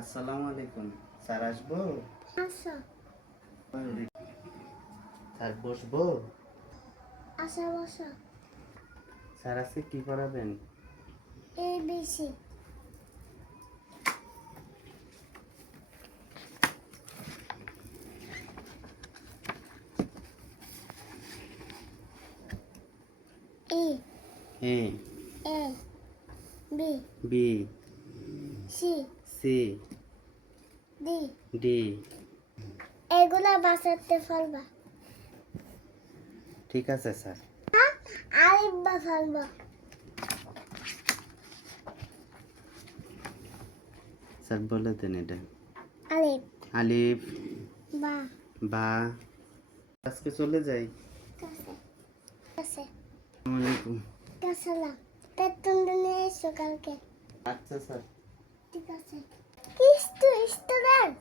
আসসালামু আলাইকুম। স্যার আসবো? আচ্ছা স্যার বসবো? আচ্ছা বসো। স্যার আজকে কি পড়াবেন? ABC E A A B B C C D D. এগুলা বাসাতে ফেলবা। ঠিক আছে স্যার। আলিফ বা ফেলবা। স্যার বলে দেন এটা। আলিফ আলিফ বা বা। আজকে চলে যাই। কাছে কাছে আসসালামু আলাইকুম। কাছালা বেতন নিয়ে এসো কালকে। আচ্ছা স্যার। ঠিক আছে। স্টুডেন্ট